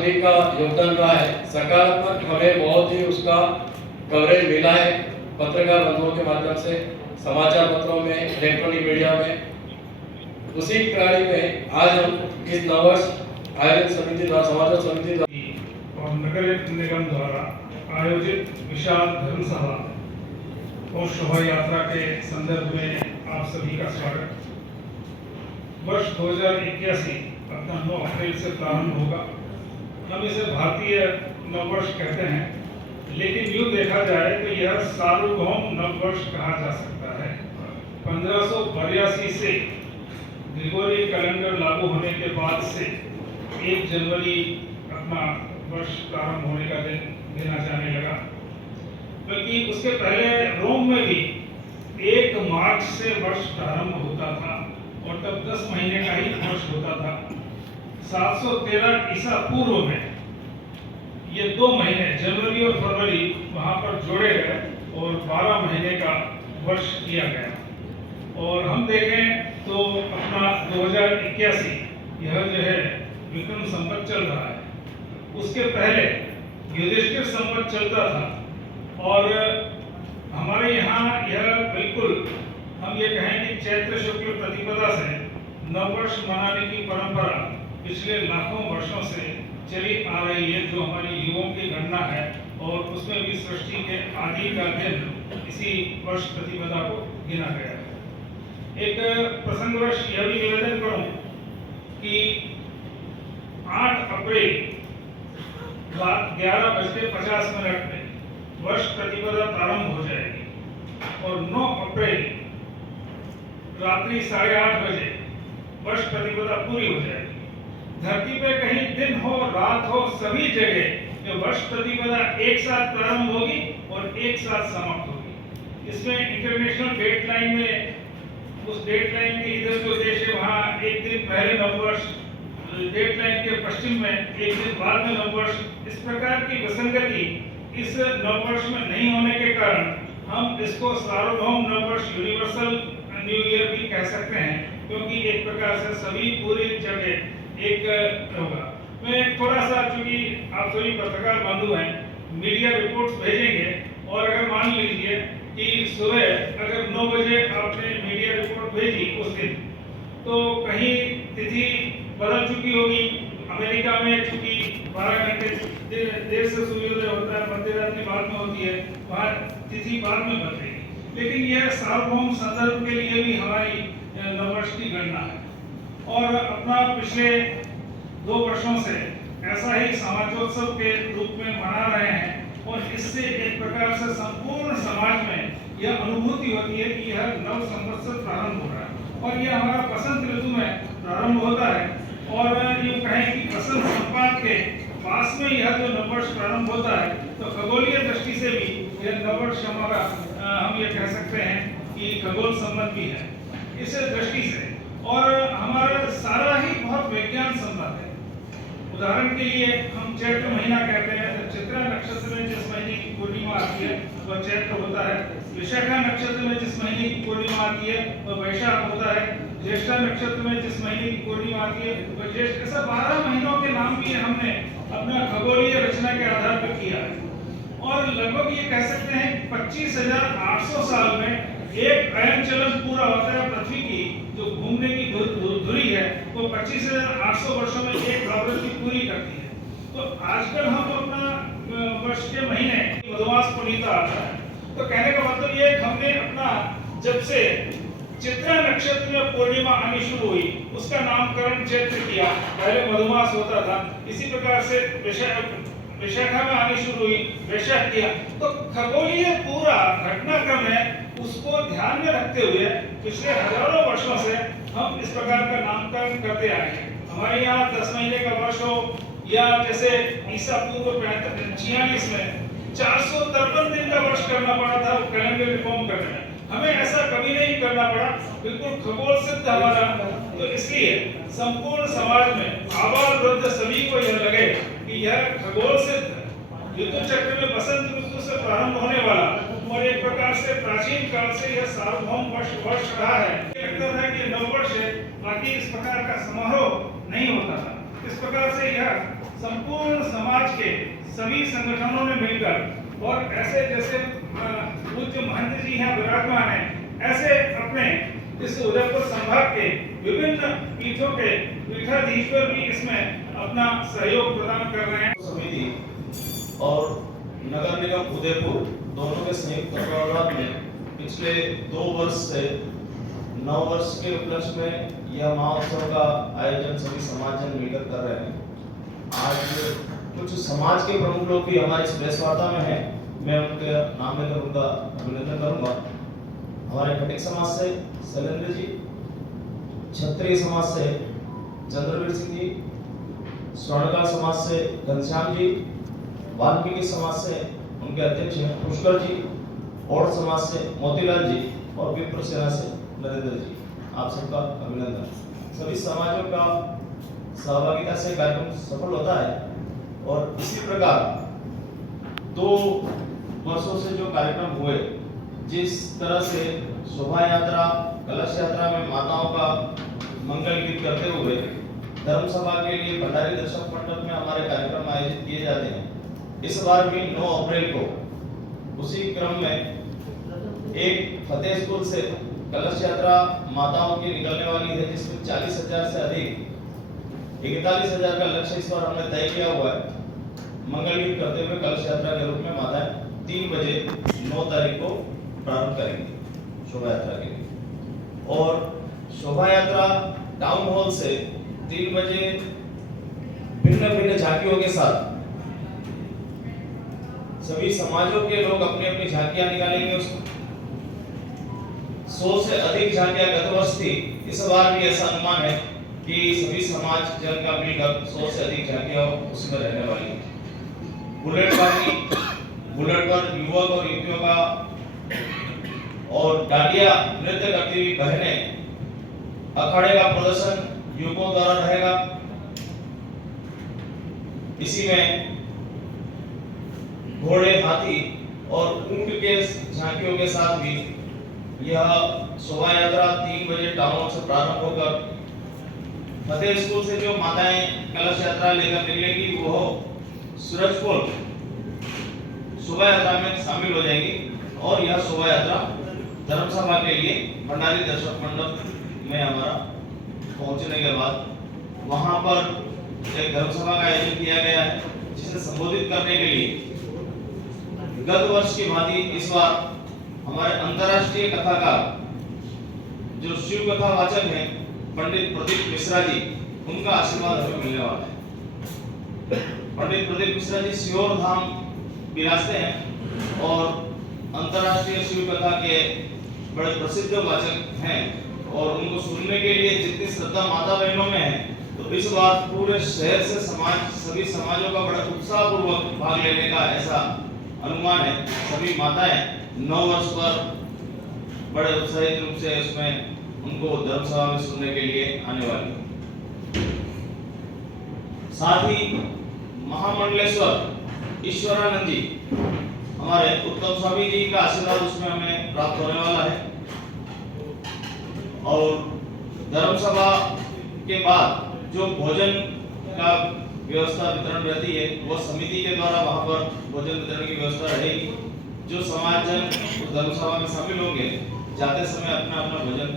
सभी का योगदान रहा है। सकारात्मक हमें बहुत ही उसका कवरेज मिला है, पत्रकार बंधुओं के माध्यम से, समाचार पत्रों में, इलेक्ट्रॉनिक मीडिया में। उसी कड़ी में आज हम इस नववर्ष आयोजन समिति द्वारा, समाचार समिति द्वारा और नगर निगम द्वारा आयोजित विशाल धर्म सभा और शोभा यात्रा के संदर्भ में आप सभी का स्वागत। वर्ष 2081 अपना 9 अप्रैल से प्रारंभ होगा। हम इसे भारतीय नववर्ष कहते हैं, लेकिन यूँ देखा जाए तो यह सार्वभौम नववर्ष कहा जा सकता है। 1582 से ग्रिगोरी कैलेंडर लागू होने के बाद से 1 जनवरी अपना वर्ष प्रारंभ होने का दिन गिना जाने लगा, बल्कि उसके पहले रोम में भी 1 मार्च से वर्ष प्रारंभ होता था और तब 10 महीने का ही वर्ष होता था। 713 ईसा पूर्व में ये 2 महीने जनवरी और फरवरी वहाँ पर जोड़े गए और 12 महीने का वर्ष किया गया। और हम देखें तो अपना 2081 यह जो है विक्रम संवत चल रहा है। उसके पहले युधिष्ठिर संवत चलता था और हमारे यहाँ यह बिल्कुल हम ये कहें कि चैत्र शुक्ल प्रतिपदा से नववर्ष मनाने की परंपरा पिछले लाखों वर्षों से चली आ रही है, जो हमारी युगों की गणना है। और उसमें भी सृष्टि के आदि का दिन इसी वर्ष प्रतिपदा को गिना गया है। एक प्रसंगवश यह भी निवेदन करूं कि 8 अप्रैल रात 11:50 में वर्ष प्रतिपदा प्रारंभ हो जाएगी और 9 अप्रैल रात्रि 8:30 बजे वर्ष प्रतिपदा पूरी हो जाएगी। धरती पे कहीं दिन हो रात हो, सभी जगह ये वर्ष प्रतिपदा एक साथ प्रारंभ होगी और एक साथ समाप्त होगी। इसमें इंटरनेशनल डेट लाइन में, उस डेट लाइन के इधर जो देश है वहाँ एक दिन पहले नववर्ष, डेट लाइन के पश्चिम में एक दिन बाद में नववर्ष, इस प्रकार की विसंगति इस नववर्ष में नहीं होने के कारण हम इसको सार्वभौम नववर्ष, यूनिवर्सल न्यू ईयर भी कह सकते हैं, क्योंकि एक प्रकार से सभी पूरी जगह एक होगा। मैं थोड़ा सा, चूंकि आप सभी पत्रकार बंधु हैं, मीडिया रिपोर्ट्स भेजेंगे और अगर मान लीजिए कि सुबह अगर 9 बजे आपने मीडिया रिपोर्ट भेजी उस दिन, तो कहीं तिथि बदल चुकी होगी। अमेरिका में चूंकि 12 घंटे देर से सूर्योदय होता है, मध्य रात्रि बाद में होती है, वहाँ तिथि बाद में बदलेगी। लेकिन यह सार्वभौम संदर्भ के लिए भी हमारी नववर्ष की गणना है। और अपना पिछले 2 वर्षों से ऐसा ही समाजोत्सव के रूप में मना रहे हैं और इससे एक प्रकार से संपूर्ण समाज में यह अनुभूति होती है कि यह नव संवत्सर प्रारंभ हो रहा है और यह हमारा बसंत ऋतु में प्रारंभ होता है। और यूँ कहें कि बसंत संपात के पास में यह जो नववर्ष प्रारंभ होता है, तो खगोलीय दृष्टि से भी यह नववर्ष हमारा हम ये कह सकते हैं कि खगोल सम्मत भी है इस दृष्टि से। और हमारा सारा ही बहुत विज्ञान सम्मत है। उदाहरण के लिए हम चैत्र महीना कहते हैं, तो चित्रा नक्षत्र में जिस महीने की पूर्णिमा आती है वह चैत्र होता है। विशाखा नक्षत्र में जिस महीने की पूर्णिमा आती है वह वैशाख होता है। ज्येष्ठा नक्षत्र में जिस महीने की पूर्णिमा आती है वह ज्येष्ठ। ऐसा 12 महीनों के नाम भी हमने अपना खगोलीय रचना के आधार पर किया है। और लगभग ये कह सकते हैं 25,800 साल में एक अयन चलन पूरा होता है। पृथ्वी की जो घूमने की धुरी है वो 25,800 वर्षों में एक आवृत्ति पूरी करती है। तो आजकल हम अपना वर्ष के महीने मधुमास पुनीता आता है, तो कहने का मतलब ये हमने अपना जब से चित्रा नक्षत्र में पूर्णिमा आनी शुरू हुई उसका नामकरण चैत्र किया। पहले मधुमास होता था, इसी प्रकार से विशाखा में आनी शुरू हुई, वैशाख किया। तो खगोलीय पूरा घटनाक्रम है, उसको ध्यान में रखते हुए पिछले हजारों वर्षों से हम इस प्रकार का नामकरण करते आए हैं। हमारे यहाँ 10 महीने का वर्ष हो या जैसे ईसा पूर्व 46 में 453 दिन का वर्ष करना पड़ा था कैलेंडर रिफॉर्म करने में। हमें ऐसा कभी नहीं करना पड़ा, बिल्कुल खगोल सिद्ध हमारा। तो इसलिए संपूर्ण समाज में आबाल वृद्ध सभी को यह लगे कि यह खगोल सिद्ध ऋतु चक्र में बसंत ऋतु से प्रारंभ होने वाला और एक प्रकार से प्राचीन काल से यह सार्वभौम वर्ष रहा है। लगता था कि नववर्ष है, बाकी इस प्रकार का समारोह नहीं होता था। इस प्रकार से यह संपूर्ण समाज के सभी संगठनों ने मिलकर और ऐसे जैसे पूज्य महंत जी यहाँ विराजमान हैं, ऐसे अपने इस उदयपुर संभाग के विभिन्न पीठों के पीठाधीश्वर भी इसमें अपना सहयोग प्रदान कर रहे हैं। समिति और नगर निगम उदयपुर दोनों के संयुक्त तत्वावधान में पिछले 2 वर्ष से 9 वर्ष के उपलक्ष्य में यह महोत्सव का आयोजन सभी समाजजन मिलकर कर रहे हैं। आज कुछ समाज के प्रमुख लोग भी हमारे इस प्रेस वार्ता में हैं, मैं उनके नाम लेकर उनका अभिनंदन करूंगा। हमारे खटिक समाज से शैलेंद्र जी, क्षत्रिय समाज से चंद्रवीर सिंह जी, स्वर्णकार समाज से घनश्याम जी, वाल्मीकि समाज से उनके अध्यक्ष हैं पुष्कर जी, और समाज से मोतीलाल जी और विप्र सेना से नरेंद्र जी। आप सबका अभिनंदन। सभी समाजों का सहभागिता से कार्यक्रम सफल होता है और इसी प्रकार 2 वर्षों से जो कार्यक्रम हुए, जिस तरह से शोभा यात्रा, कलश यात्रा में माताओं का मंगल गीत करते हुए धर्म सभा के लिए भंडारी दर्शक मंडप में हमारे कार्यक्रम आयोजित किए जाते हैं। इस बार भी 9 अप्रैल को उसी क्रम में एक फतेह स्कूल से कलश यात्रा माताओं की निकलने वाली है, जिसमें 40,000 से अधिक 41,000 का लक्ष्य इस बार हमने तय किया हुआ है। मंगल गीत करते हुए कलश यात्रा के रूप में माताएं 3 बजे 9 तारीख को प्रारंभ करेंगी शोभा यात्रा के लिए। और शोभा यात्रा टाउन हॉल से 3 बजे भिन्न भिन्न झांकियों के साथ सभी समाजों के लोग अपनी अपनी झांकियां निकालेंगे। उसमें 100 से अधिक झांकियां गत वर्ष थी, इस बार भी ऐसा अनुमान है कि सभी समाज जन का मिलकर 100 से अधिक झांकियां उसमें रहने वाली है। बुलेट पर युवक और युवतियों का और डांडिया नृत्य करती हुई बहनें, अखाड़े का प्रदर्शन युवकों द्वारा रहेगा। इसी में घोड़े, हाथी और ऊंट के झांकियों के साथ भी यह शोभा यात्रा 3 बजे टाउन से प्रारंभ होकर फतेह स्कूल से जो माताएं कलश यात्रा लेकर निकलेंगी वो सूरजपुर शोभा यात्रा में शामिल हो जाएगी। और यह शोभा यात्रा धर्म सभा के लिए भंडारी दर्शक मंडप में हमारा पहुंचने के बाद वहां पर एक धर्म सभा का आयोजन किया गया है, जिसे संबोधित करने के लिए गत वर्ष की भांति इस बार हमारे अंतर्राष्ट्रीय कथाकार जो शिव कथा वाचक हैं पंडित प्रदीप मिश्रा जी, उनका आशीर्वाद हमें मिलने वाला है। पंडित प्रदीप मिश्रा जी सियोर धाम विराजते हैं और अंतर्राष्ट्रीय शिव कथा के बड़े प्रसिद्ध वाचक हैं और उनको सुनने के लिए जितनी श्रद्धा माता बहनों में है, तो इस बार पूरे शहर से सभी समाजों का बड़ा उत्साहपूर्वक भाग लेने का ऐसा अनुमान है। सभी माताएं 9 वर्ष पर बड़े उत्साहित रूप से इसमें उनको धर्म सभा में सुनने के लिए आने वाली। साथ ही महामंडलेश्वर ईश्वरानंद जी, हमारे उत्तम स्वामी जी का आशीर्वाद उसमें हमें प्राप्त होने वाला है। और धर्म सभा के बाद जो भोजन का व्यवस्था वितरण रहती है, वो समिति के द्वारा वहां पर भोजन वितरण की व्यवस्था रहेगी। जो समाजजन उस धर्म सभा में शामिल होंगे, जाते समय अपना अपना भोजन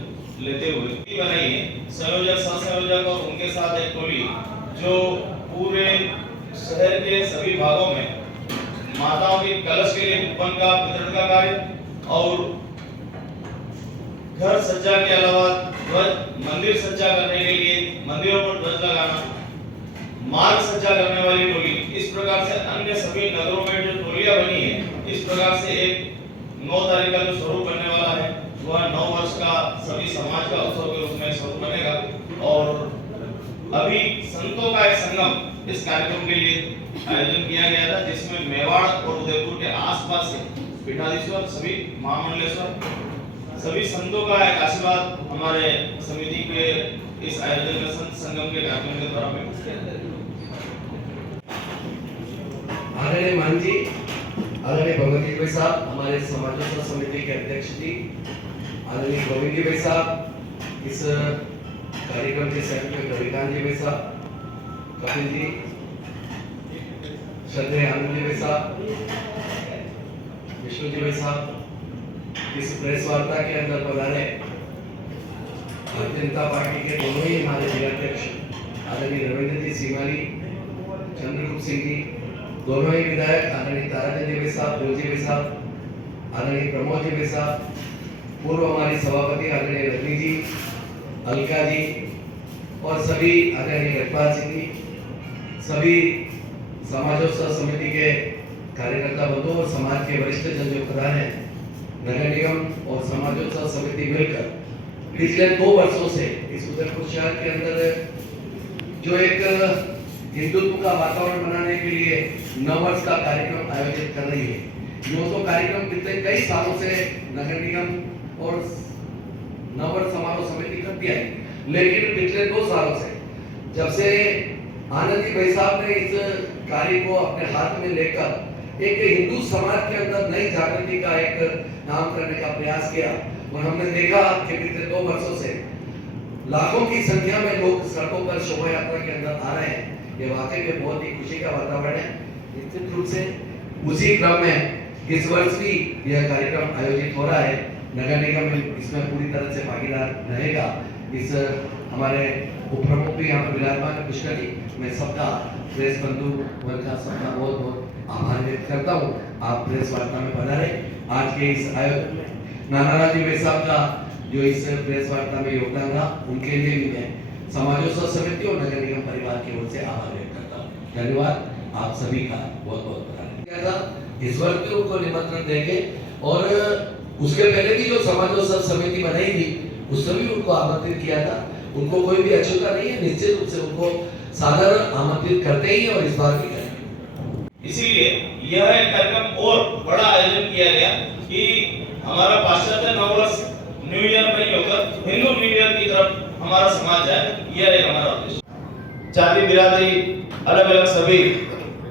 लेते हुए बनाई है। संयोजक, सहसंयोजक और उनके साथ एक टोली जो पूरे शहर के सभी भागों में माताओं के कलश के लिए कूपन का वितरण का कार्य और घर सज्जा के अलावा ध्वज, मंदिर सज्जा करने के लिए मंदिरों पर ध्वज लगाना, मार्ग सज्जा करने वाली टोली, इस प्रकार से अन्य सभी नगरों में जो टोलियां बनी है, इस प्रकार से एक 9 तारीख का जो स्वरूप बनने वाला है वह 9 वर्ष का सभी समाज का उत्सव के रूप में स्वरूप बनेगा। और अभी संतों का एक संगम इस कार्यक्रम के लिए आयोजन किया गया था, जिसमें मेवाड़ और उदयपुर के आसपास से पीठाधीश्वर, सभी महामंडलेश्वर, सभी संतों का एक आशीर्वाद हमारे समिति के इस आयोजन में संत संगम के कार्यक्रम के द्वारा में आदरणीय मान जी, आदरणीय भगवती भाई साहब, हमारे समाज समिति के अध्यक्ष जी, आदरणीय गोविंद जी भाई साहब, इस कार्यक्रम के सेक्रेटरी रविकांत जी भाई साहब, कपिल जी, श्रद्धेय आनंद जी साहब, विष्णु जी साहब इस प्रेस वार्ता के अंदर पधारे। भारतीय जनता पार्टी के दोनों ही हमारे जिलाध्यक्ष आदरणीय रविंद्र जी सीमाली, चंद्रगुप्त सिंह जी, दोनों ही विधायक आदरणीय ताराचंद जी साहब, गोलजी साहब, आदरणीय प्रमोद जी साहब, पूर्व हमारी सभापति आदरणीय रजनी जी, अलका जी और सभी आदरणीय रखपाल सिंह जी, सभी समाजोत्सव समिति के कार्यकर्ता बंधु और समाज के वरिष्ठ जन जो प्रधान हैं, नगर निगम और समाजोत्सव समिति मिलकर पिछले 2 वर्षों से इस उदयपुर शहर के अंदर जो एक हिंदुत्व का वातावरण बनाने के लिए नववर्ष का कार्यक्रम आयोजित कर रही है। जो तो कार्यक्रम पिछले कई सालों से नगर निगम और नववर्ष समारोह समिति करती है, लेकिन पिछले 2 सालों से जब से आनंद जी भाई साहब ने इस कार्य को अपने हाथ में लेकर एक हिंदू समाज के अंदर नई जागृति का एक नाम करने का प्रयास किया, और हमने देखा कि पिछले 2 वर्षों से लाखों की संख्या में लोग सड़कों पर शोभा यात्रा के अंदर आ रहे हैं। ये वाकई में बहुत ही खुशी का वातावरण है। निश्चित रूप से उसी क्रम में इस वर्ष भी यह कार्यक्रम आयोजित हो रहा है। नगर निगम इसमें पूरी तरह से भागीदार रहेगा। इस हमारे उपप्रमुख भी यहाँ पर विराजमान है कृष्णा जी, मैं सबका प्रेस बंधु वर्ग का सबका बहुत बहुत आभार व्यक्त करता हूँ। आप प्रेस वार्ता में पधारे। आज के इस आयोजन में नानालाल जी साहब का जो इस प्रेस वार्ता में योगदान रहा, उनके लिए भी मैं समाजोत्सव समिति और नगर निगम परिवार की ओर से आभार व्यक्त करता हूँ। धन्यवाद आप सभी का बहुत बहुत बधाई। इस वर्ग के उनको निमंत्रण देंगे और उसके पहले भी जो समाजोत्सव समिति बनाई थी उसमें भी उनको आमंत्रित किया था। उनको कोई भी अछूता नहीं है, निश्चित रूप से उनको साधारण आमंत्रित करते ही और इस बार भी करेंगे। इसीलिए यह एक कार्यक्रम और बड़ा आयोजन किया गया कि हमारा पाश्चात्य नववर्ष न्यू ईयर नहीं होकर हिंदू न्यू ईयर की तरफ हमारा समाज है। यह एक हमारा उद्देश्य। जाति बिरादरी अलग अलग सभी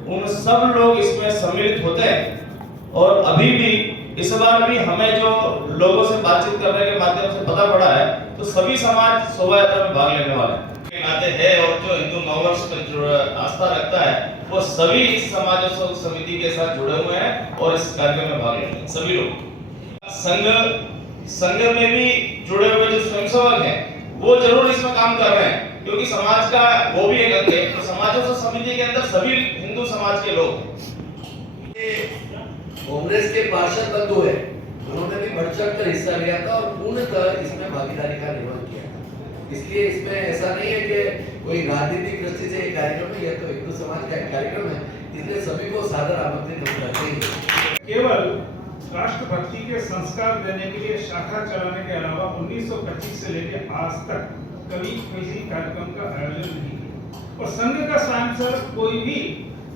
उन सब लोग इसमें सम्मिलित होते हैं। और अभी भी इस बार भी हमें जो लोगों से बातचीत करने के माध्यम से पता पड़ा है तो सभी समाज शोभा यात्रा में भाग लेने वाले नाते है। और जो हिंदू नववर्ष पर जो आस्था रखता है वो सभी इस समाजोत्सव समिति के साथ जुड़े हुए हैं और इस कार्यक्रम में भाग लेते हैं सभी लोग। संघ में भी जुड़े हुए जो स्वयंसेवक हैं वो जरूर इसमें काम कर रहे हैं, क्योंकि समाज का वो भी एक अंग है। तो समाजोत्सव समिति के अंदर सभी हिंदू समाज के लोग कांग्रेस के पार्षद बंधु है, उन्होंने भी बढ़ चढ़कर हिस्सा लिया था और पूर्णतः इसमें भागीदारी का निर्वहन किया था। इसलिए इसमें ऐसा नहीं है कि कोई राजनीतिक दृष्टि से एक कार्यक्रम है, यह तो हिंदू समाज का एक कार्यक्रम है, इसलिए सभी को सादर आमंत्रित करते हैं। केवल राष्ट्रभक्ति के संस्कार देने के लिए शाखा चलाने के अलावा 1925 से लेकर आज तक कभी किसी कार्यक्रम का आयोजन नहीं किया। और संघ का सांसद कोई भी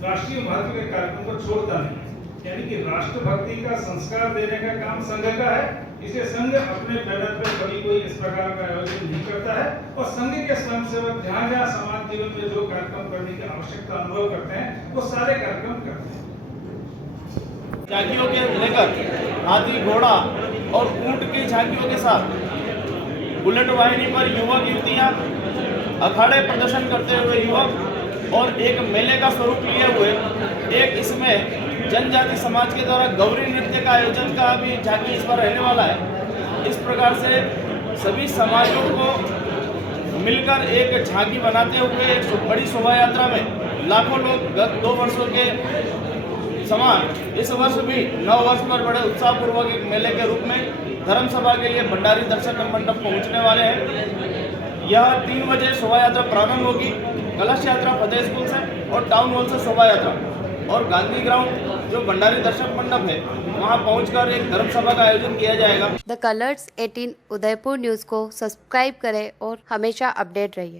राष्ट्रीय महत्व के कार्यक्रम को छोड़ता नहीं, यानी कि राष्ट्रभक्ति का संस्कार देने का काम संघ का है। इसलिए संघ अपने बैनर पर कभी कोई इस प्रकार का आयोजन नहीं करता है। और संघ के स्वयंसेवक जहाँ जहाँ समाज जीवन में जो कार्यक्रम करने की आवश्यकता अनुभव करते हैं वो सारे कार्यक्रम करते हैं। झांकियों के लेकर हाथी घोड़ा और ऊंट की झांकियों के साथ बुलेट वाहिनी पर युवक युवतियां अखाड़े प्रदर्शन करते हुए युवक और एक मेले का स्वरूप लिए हुए एक इसमें जनजाति समाज के द्वारा गौरी नृत्य का आयोजन का भी झांकी इस बार रहने वाला है। इस प्रकार से सभी समाजों को मिलकर एक झांकी बनाते हुए एक बड़ी शोभा यात्रा में लाखों लोग गत 2 वर्षों के समान इस वर्ष भी नव वर्ष पर बड़े उत्साहपूर्वक एक मेले के रूप में धर्म सभा के लिए भंडारी दर्शक मंडप पहुंचने वाले हैं। यह 3 बजे शोभा यात्रा प्रारंभ होगी। कलश यात्रा फतेह स्कूल से और टाउन हॉल से शोभा यात्रा और गांधी ग्राउंड जो भंडारी दर्शक मंडप है वहां पहुंचकर एक धर्म सभा का आयोजन किया जाएगा। द कलर्स 18 उदयपुर न्यूज़ को सब्सक्राइब करें और हमेशा अपडेट रहिए।